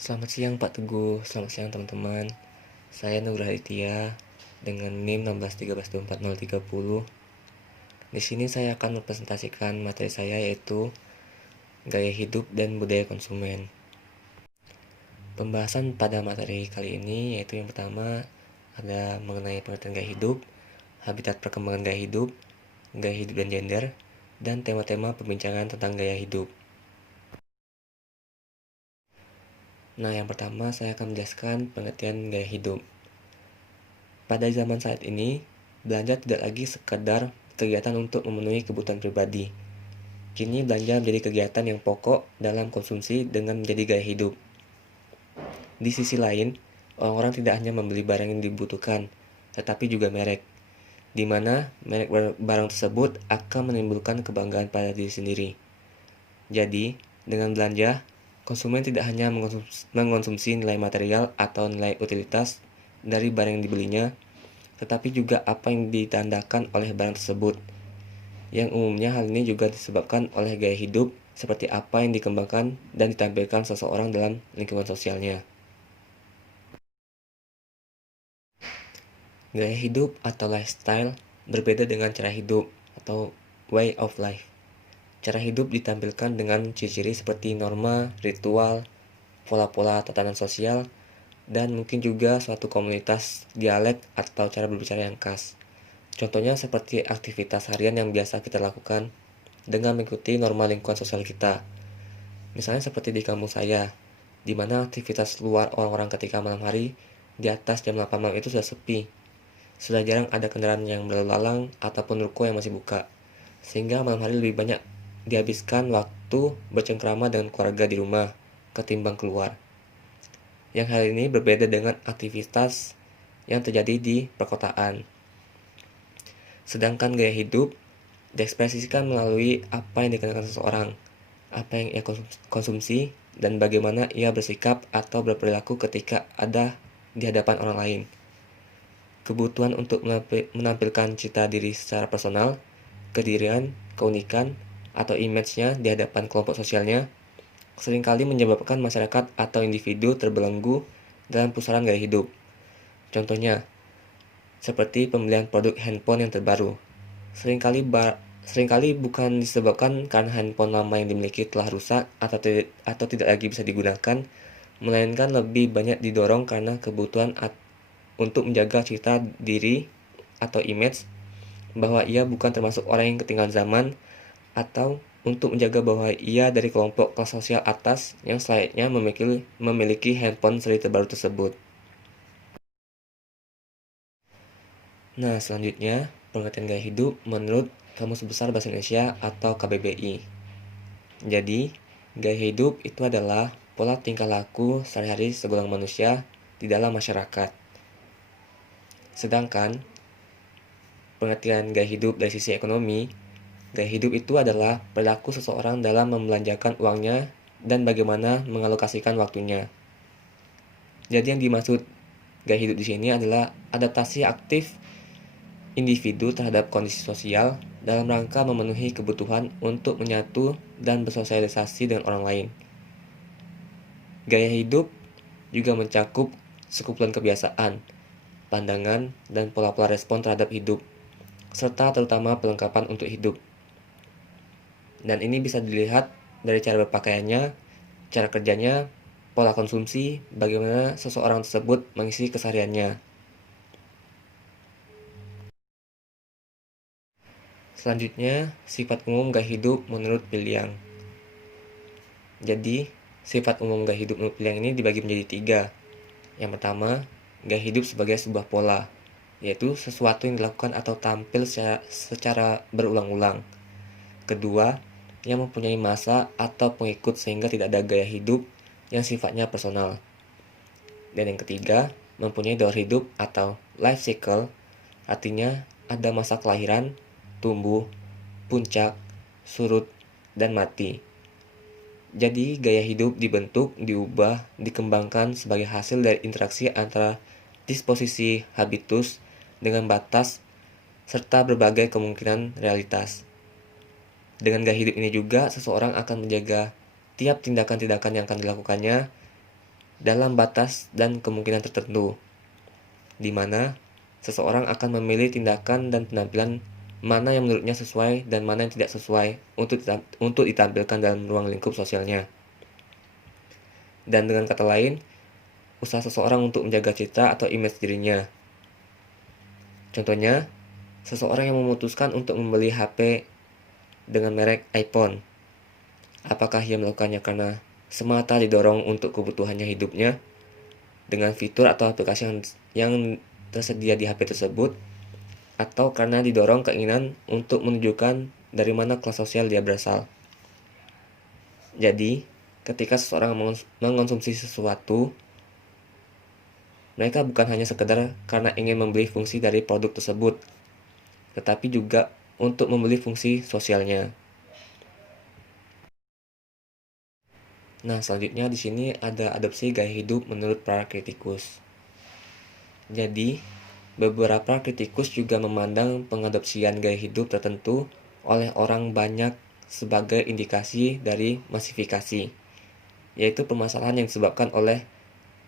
Selamat siang Pak Teguh, selamat siang teman-teman. Saya Nugraha Aditya dengan NIM 16132440. Di sini saya akan mempresentasikan materi saya yaitu gaya hidup dan budaya konsumen. Pembahasan pada materi kali ini yaitu yang pertama ada mengenai pengertian gaya hidup, habitat perkembangan gaya hidup dan gender, dan tema-tema pembincangan tentang gaya hidup. Nah, yang pertama saya akan menjelaskan pengertian gaya hidup. Pada zaman saat ini, belanja tidak lagi sekadar kegiatan untuk memenuhi kebutuhan pribadi. Kini belanja menjadi kegiatan yang pokok dalam konsumsi dengan menjadi gaya hidup. Di sisi lain, orang-orang tidak hanya membeli barang yang dibutuhkan, tetapi juga merek, di mana merek barang tersebut akan menimbulkan kebanggaan pada diri sendiri. Jadi, dengan belanja, konsumen tidak hanya mengonsumsi nilai material atau nilai utilitas dari barang yang dibelinya, tetapi juga apa yang ditandakan oleh barang tersebut. Yang umumnya hal ini juga disebabkan oleh gaya hidup seperti apa yang dikembangkan dan ditampilkan seseorang dalam lingkungan sosialnya. Gaya hidup atau lifestyle berbeda dengan cara hidup atau way of life. Cara hidup ditampilkan dengan ciri-ciri seperti norma, ritual, pola-pola tatanan sosial, dan mungkin juga suatu komunitas, dialek, atau cara berbicara yang khas. Contohnya seperti aktivitas harian yang biasa kita lakukan dengan mengikuti norma lingkungan sosial kita. Misalnya seperti di kampung saya, di mana aktivitas luar orang-orang ketika malam hari di atas jam 8 malam itu sudah sepi. Sudah jarang ada kendaraan yang berlalu lalang ataupun ruko yang masih buka. Sehingga malam hari lebih banyak dihabiskan waktu bercengkrama dengan keluarga di rumah ketimbang keluar. Yang hal ini berbeda dengan aktivitas yang terjadi di perkotaan. Sedangkan gaya hidup diekspresikan melalui apa yang dikenakan seseorang, apa yang ia konsumsi, dan bagaimana ia bersikap atau berperilaku ketika ada di hadapan orang lain. Kebutuhan untuk menampilkan citra diri secara personal, kedirian, keunikan, atau image-nya di hadapan kelompok sosialnya seringkali menyebabkan masyarakat atau individu terbelenggu dalam pusaran gaya hidup. Contohnya, seperti pembelian produk handphone yang terbaru. Seringkali bukan disebabkan karena handphone lama yang dimiliki telah rusak atau tidak lagi bisa digunakan, melainkan lebih banyak didorong karena kebutuhan untuk menjaga citra diri atau image bahwa ia bukan termasuk orang yang ketinggalan zaman, atau untuk menjaga bahwa ia dari kelompok kelas sosial atas yang selayaknya memiliki handphone seri terbaru tersebut. Nah, selanjutnya, pengertian gaya hidup menurut Kamus Besar Bahasa Indonesia atau KBBI. Jadi, gaya hidup itu adalah pola tingkah laku sehari-hari segolongan manusia di dalam masyarakat. Sedangkan, pengertian gaya hidup dari sisi ekonomi, gaya hidup itu adalah perilaku seseorang dalam membelanjakan uangnya dan bagaimana mengalokasikan waktunya. Jadi yang dimaksud gaya hidup di sini adalah adaptasi aktif individu terhadap kondisi sosial dalam rangka memenuhi kebutuhan untuk menyatu dan bersosialisasi dengan orang lain. Gaya hidup juga mencakup sekumpulan kebiasaan, pandangan, dan pola-pola respon terhadap hidup, serta terutama perlengkapan untuk hidup. Dan ini bisa dilihat dari cara berpakaiannya, cara kerjanya, pola konsumsi, bagaimana seseorang tersebut mengisi kesehariannya. Selanjutnya, sifat umum gaya hidup menurut Piliang. Jadi, sifat umum gaya hidup menurut Piliang ini dibagi menjadi 3. Yang pertama, gaya hidup sebagai sebuah pola, yaitu sesuatu yang dilakukan atau tampil secara berulang-ulang. Kedua, yang mempunyai massa atau pengikut sehingga tidak ada gaya hidup yang sifatnya personal. Dan yang ketiga, mempunyai daur hidup atau life cycle, artinya ada masa kelahiran, tumbuh, puncak, surut, dan mati. Jadi gaya hidup dibentuk, diubah, dikembangkan sebagai hasil dari interaksi antara disposisi habitus dengan batas serta berbagai kemungkinan realitas. Dengan gaya hidup ini juga seseorang akan menjaga tiap tindakan-tindakan yang akan dilakukannya dalam batas dan kemungkinan tertentu, di mana seseorang akan memilih tindakan dan penampilan mana yang menurutnya sesuai dan mana yang tidak sesuai untuk ditampilkan dalam ruang lingkup sosialnya. Dan dengan kata lain, usaha seseorang untuk menjaga citra atau image dirinya. Contohnya, seseorang yang memutuskan untuk membeli HP dengan merek iPhone. Apakah ia melakukannya karena semata didorong untuk kebutuhannya hidupnya dengan fitur atau aplikasi yang tersedia di HP tersebut, atau karena didorong keinginan untuk menunjukkan dari mana kelas sosial dia berasal. Jadi, ketika seseorang mengonsumsi sesuatu, mereka bukan hanya sekedar karena ingin membeli fungsi dari produk tersebut, tetapi juga untuk membeli fungsi sosialnya. Nah, selanjutnya di sini ada adopsi gaya hidup menurut para kritikus. Jadi, beberapa kritikus juga memandang pengadopsian gaya hidup tertentu oleh orang banyak sebagai indikasi dari masifikasi, yaitu permasalahan yang disebabkan oleh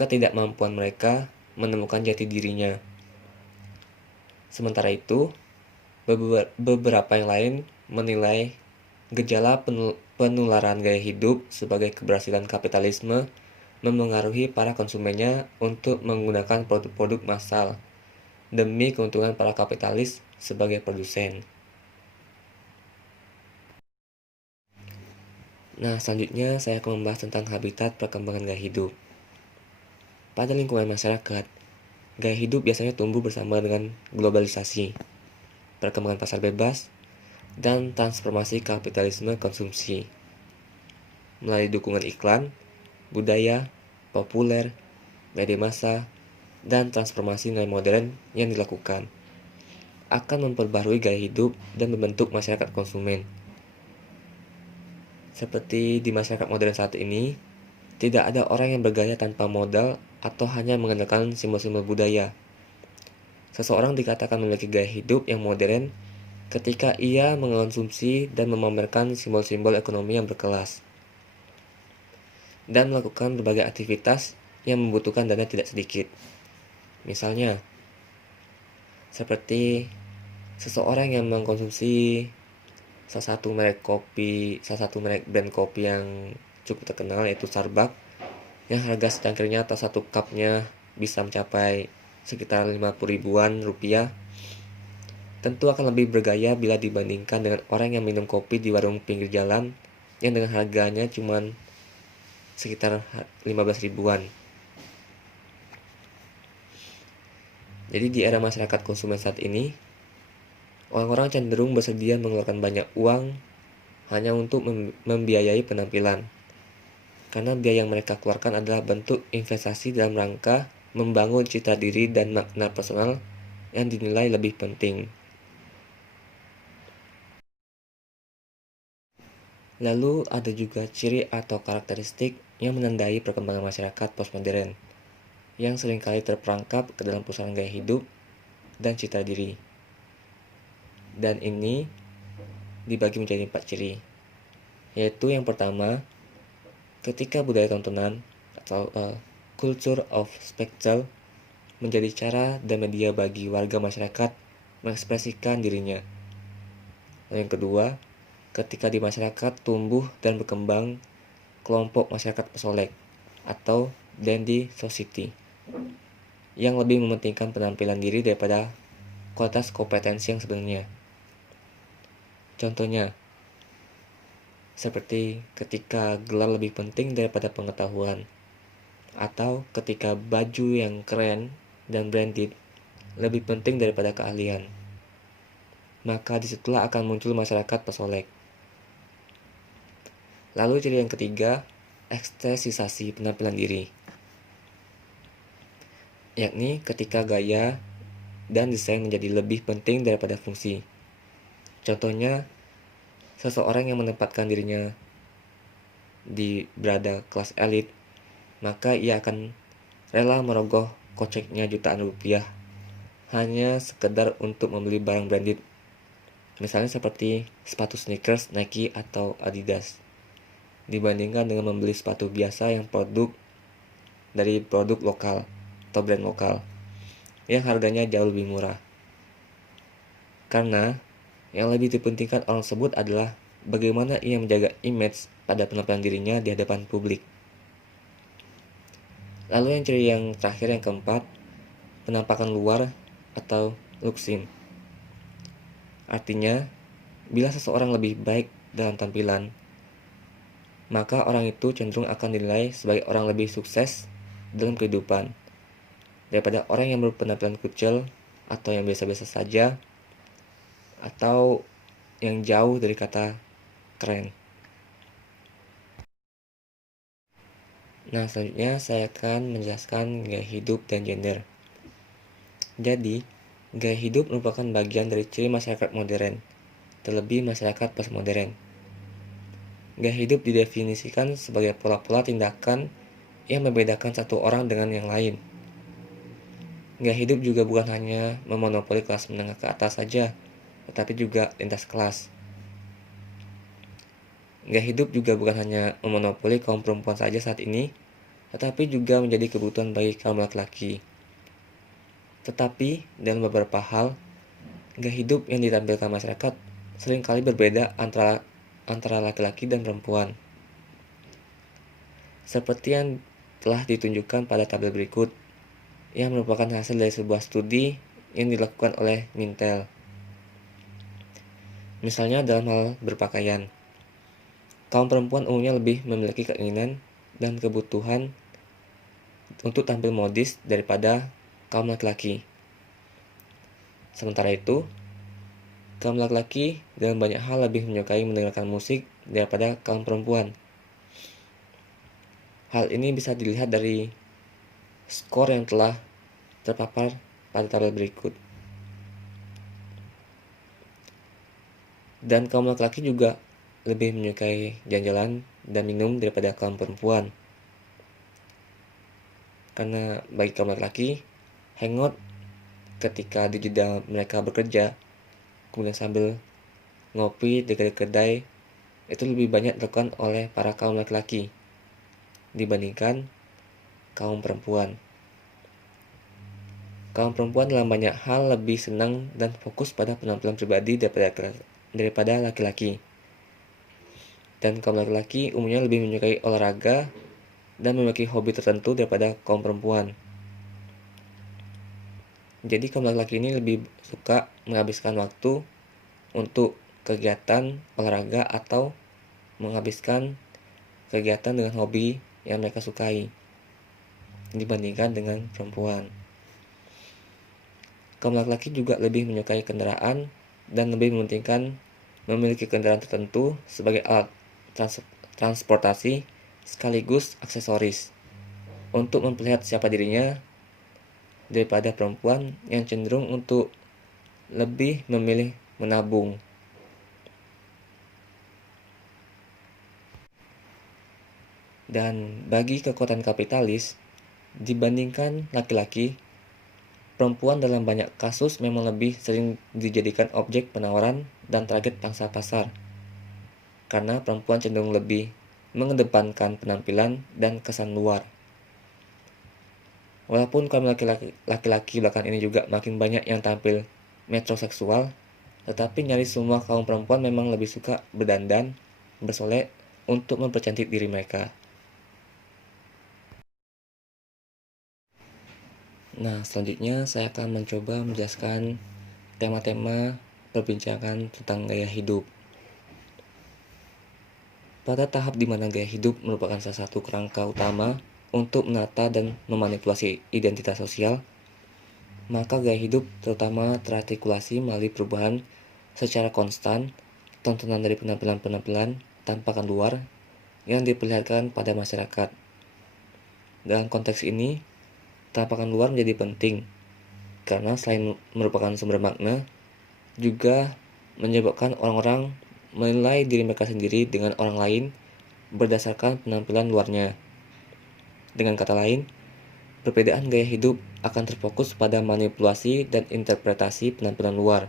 ketidakmampuan mereka menemukan jati dirinya. Sementara itu, beberapa yang lain menilai gejala penularan gaya hidup sebagai keberhasilan kapitalisme memengaruhi para konsumennya untuk menggunakan produk-produk massal demi keuntungan para kapitalis sebagai produsen. Nah, selanjutnya saya akan membahas tentang habitat perkembangan gaya hidup. Pada lingkungan masyarakat, gaya hidup biasanya tumbuh bersama dengan globalisasi, perkembangan pasar bebas, dan transformasi kapitalisme konsumsi. Melalui dukungan iklan, budaya, populer, media massa, dan transformasi nilai modern yang dilakukan, akan memperbarui gaya hidup dan membentuk masyarakat konsumen. Seperti di masyarakat modern saat ini, tidak ada orang yang bergaya tanpa modal atau hanya mengandalkan simbol-simbol budaya. Seseorang dikatakan memiliki gaya hidup yang modern ketika ia mengonsumsi dan memamerkan simbol-simbol ekonomi yang berkelas, dan melakukan berbagai aktivitas yang membutuhkan dana tidak sedikit. Misalnya, seperti seseorang yang mengkonsumsi salah satu merek brand kopi yang cukup terkenal, yaitu Starbucks, yang harga secangkirnya atau satu cupnya bisa mencapai sekitar 50 ribuan rupiah, tentu akan lebih bergaya bila dibandingkan dengan orang yang minum kopi di warung pinggir jalan yang dengan harganya cuma sekitar 15 ribuan. Jadi di era masyarakat konsumen saat ini, orang-orang cenderung bersedia mengeluarkan banyak uang hanya untuk membiayai penampilan, karena biaya yang mereka keluarkan adalah bentuk investasi dalam rangka membangun citra diri dan makna personal yang dinilai lebih penting. Lalu ada juga ciri atau karakteristik yang menandai perkembangan masyarakat postmodern, yang seringkali terperangkap ke dalam pusaran gaya hidup dan citra diri. Dan ini dibagi menjadi 4 ciri, yaitu yang pertama, ketika budaya tontonan atau culture of spectacle menjadi cara dan media bagi warga masyarakat mengekspresikan dirinya. Lalu yang kedua, ketika di masyarakat tumbuh dan berkembang kelompok masyarakat pesolek atau dandy society yang lebih mementingkan penampilan diri daripada kualitas kompetensi yang sebenarnya. Contohnya, seperti ketika gelar lebih penting daripada pengetahuan, atau ketika baju yang keren dan branded lebih penting daripada keahlian, maka disitulah akan muncul masyarakat pesolek. Lalu ciri yang ketiga, estetisasi penampilan diri, yakni ketika gaya dan desain menjadi lebih penting daripada fungsi. Contohnya, seseorang yang menempatkan dirinya di berada kelas elit, maka ia akan rela merogoh koceknya jutaan rupiah hanya sekedar untuk membeli barang branded, misalnya seperti sepatu sneakers Nike atau Adidas, dibandingkan dengan membeli sepatu biasa yang produk dari produk lokal atau brand lokal yang harganya jauh lebih murah. Karena yang lebih dipentingkan orang tersebut adalah bagaimana ia menjaga image pada penampilan dirinya di hadapan publik. Lalu yang ciri yang terakhir, yang keempat, penampakan luar atau looksing. Artinya, bila seseorang lebih baik dalam tampilan, maka orang itu cenderung akan dinilai sebagai orang lebih sukses dalam kehidupan daripada orang yang berpenampilan kucel atau yang biasa-biasa saja atau yang jauh dari kata keren. Nah, selanjutnya saya akan menjelaskan gaya hidup dan gender. Jadi, gaya hidup merupakan bagian dari ciri masyarakat modern, terlebih masyarakat postmodern. Gaya hidup didefinisikan sebagai pola-pola tindakan yang membedakan satu orang dengan yang lain. Gaya hidup juga bukan hanya memonopoli kelas menengah ke atas saja, tetapi juga lintas kelas. Gaya hidup juga bukan hanya memonopoli kaum perempuan saja saat ini, tetapi juga menjadi kebutuhan bagi kaum laki-laki. Tetapi dalam beberapa hal, gaya hidup yang ditampilkan masyarakat seringkali berbeda antara laki-laki dan perempuan. Seperti yang telah ditunjukkan pada tabel berikut, yang merupakan hasil dari sebuah studi yang dilakukan oleh Mintel. Misalnya dalam hal berpakaian, kaum perempuan umumnya lebih memiliki keinginan dan kebutuhan untuk tampil modis daripada kaum laki-laki. Sementara itu, kaum laki-laki dalam banyak hal lebih menyukai mendengarkan musik daripada kaum perempuan. Hal ini bisa dilihat dari skor yang telah terpapar pada tabel berikut. Dan kaum laki-laki juga lebih menyukai jalan-jalan dan minum daripada kaum perempuan. Karena bagi kaum laki-laki, hangout ketika di jeda mereka bekerja, kemudian sambil ngopi di kedai, itu lebih banyak dilakukan oleh para kaum laki-laki dibandingkan kaum perempuan. Kaum perempuan dalam banyak hal lebih senang dan fokus pada penampilan pribadi daripada laki-laki. Dan kaum laki-laki umumnya lebih menyukai olahraga dan memiliki hobi tertentu daripada kaum perempuan. Jadi kaum laki-laki ini lebih suka menghabiskan waktu untuk kegiatan olahraga atau menghabiskan kegiatan dengan hobi yang mereka sukai dibandingkan dengan perempuan. Kaum laki-laki juga lebih menyukai kendaraan dan lebih mementingkan memiliki kendaraan tertentu sebagai alat transportasi sekaligus aksesoris untuk memperlihat siapa dirinya daripada perempuan yang cenderung untuk lebih memilih menabung. Dan bagi kekuatan kapitalis, dibandingkan laki-laki, perempuan dalam banyak kasus memang lebih sering dijadikan objek penawaran dan target pangsa pasar. Karena perempuan cenderung lebih mengedepankan penampilan dan kesan luar. Walaupun kaum laki-laki belakangan ini juga makin banyak yang tampil metroseksual, tetapi nyaris semua kaum perempuan memang lebih suka berdandan, bersolek untuk mempercantik diri mereka. Nah, selanjutnya saya akan mencoba menjelaskan tema-tema perbincangan tentang gaya hidup. Pada tahap di mana gaya hidup merupakan salah satu kerangka utama untuk menata dan memanipulasi identitas sosial, maka gaya hidup terutama terartikulasi melalui perubahan secara konstan, tontonan dari penampilan-penampilan tampakan luar yang diperlihatkan pada masyarakat. Dalam konteks ini, tampakan luar menjadi penting, karena selain merupakan sumber makna, juga menyebabkan orang-orang menilai diri mereka sendiri dengan orang lain berdasarkan penampilan luarnya. Dengan kata lain, perbedaan gaya hidup akan terfokus pada manipulasi dan interpretasi penampilan luar.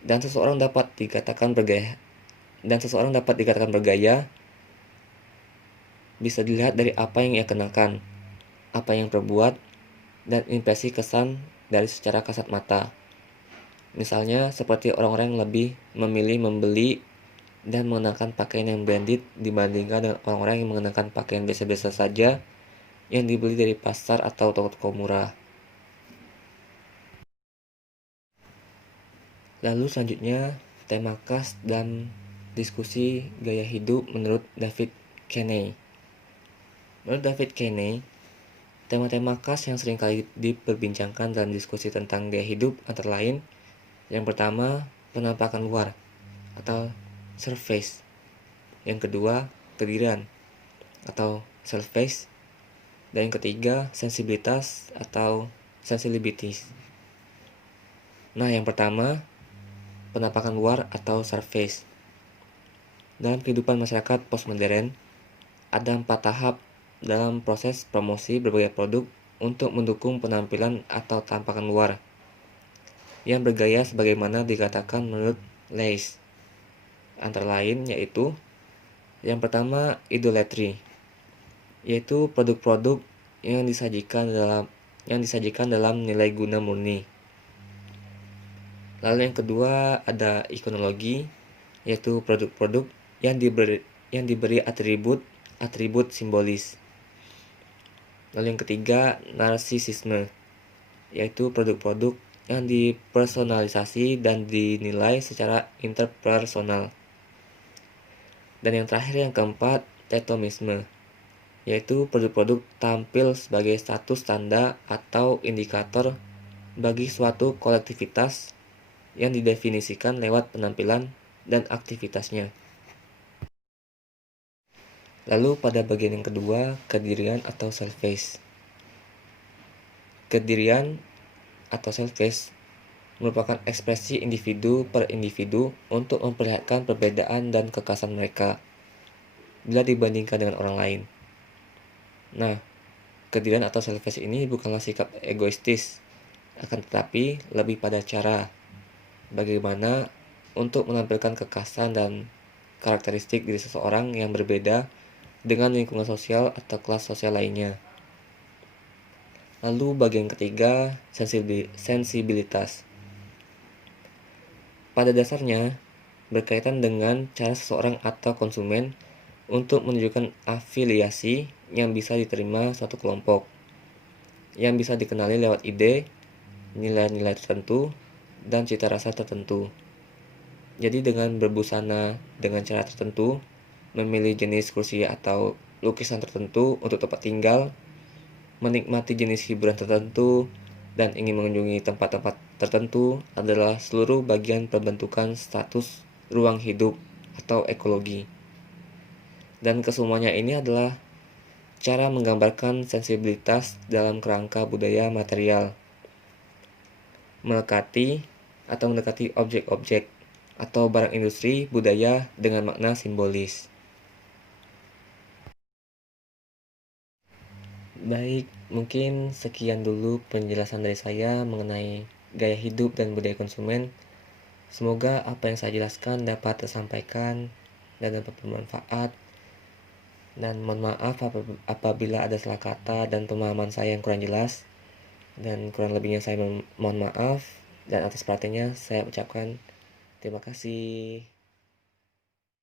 Dan seseorang dapat dikatakan bergaya bisa dilihat dari apa yang ia kenakan, apa yang perbuat, dan impresi kesan dari secara kasat mata. Misalnya seperti orang-orang yang lebih memilih membeli dan mengenakan pakaian yang branded dibandingkan dengan orang-orang yang mengenakan pakaian biasa-biasa saja yang dibeli dari pasar atau toko-toko murah. Lalu selanjutnya, tema khas dan diskusi gaya hidup menurut David Kenney. Menurut David Kenney, tema-tema khas yang seringkali diperbincangkan dalam diskusi tentang gaya hidup antara lain, yang pertama, penampakan luar atau surface. Yang kedua, kediran atau surface. Dan yang ketiga, sensibilitas atau sensitivities. Nah, yang pertama, penampakan luar atau surface. Dalam kehidupan masyarakat postmodern, ada 4 tahap dalam proses promosi berbagai produk untuk mendukung penampilan atau tampakan luar yang bergaya sebagaimana dikatakan menurut Leys. Antara lain yaitu yang pertama, idolatry, yaitu produk-produk yang disajikan dalam nilai guna murni. Lalu yang kedua ada ikonologi, yaitu produk-produk yang diberi atribut simbolis. Lalu yang ketiga, narsisisme, yaitu produk-produk yang dipersonalisasi dan dinilai secara interpersonal. Dan yang terakhir, yang keempat, tetomisme, yaitu produk-produk tampil sebagai status tanda atau indikator bagi suatu kolektivitas yang didefinisikan lewat penampilan dan aktivitasnya. Lalu pada bagian yang kedua, kedirian atau self-face. Kedirian atau self-face merupakan ekspresi individu per individu untuk memperlihatkan perbedaan dan kekhasan mereka bila dibandingkan dengan orang lain. Nah, kedirian atau self-face ini bukanlah sikap egoistis, akan tetapi lebih pada cara bagaimana untuk menampilkan kekhasan dan karakteristik diri seseorang yang berbeda dengan lingkungan sosial atau kelas sosial lainnya. Lalu bagian ketiga, sensibilitas. Pada dasarnya, berkaitan dengan cara seseorang atau konsumen untuk menunjukkan afiliasi yang bisa diterima suatu kelompok, yang bisa dikenali lewat ide, nilai-nilai tertentu, dan cita rasa tertentu. Jadi dengan berbusana dengan cara tertentu, memilih jenis kursi atau lukisan tertentu untuk tempat tinggal, menikmati jenis hiburan tertentu, dan ingin mengunjungi tempat-tempat tertentu adalah seluruh bagian pembentukan status ruang hidup atau ekologi. Dan kesemuanya ini adalah cara menggambarkan sensibilitas dalam kerangka budaya material, mendekati objek-objek atau barang industri budaya dengan makna simbolis. Baik, mungkin sekian dulu penjelasan dari saya mengenai gaya hidup dan budaya konsumen. Semoga apa yang saya jelaskan dapat tersampaikan dan dapat bermanfaat. Dan mohon maaf apabila ada salah kata dan pemahaman saya yang kurang jelas. Dan kurang lebihnya saya mohon maaf. Dan atas perhatiannya saya ucapkan terima kasih.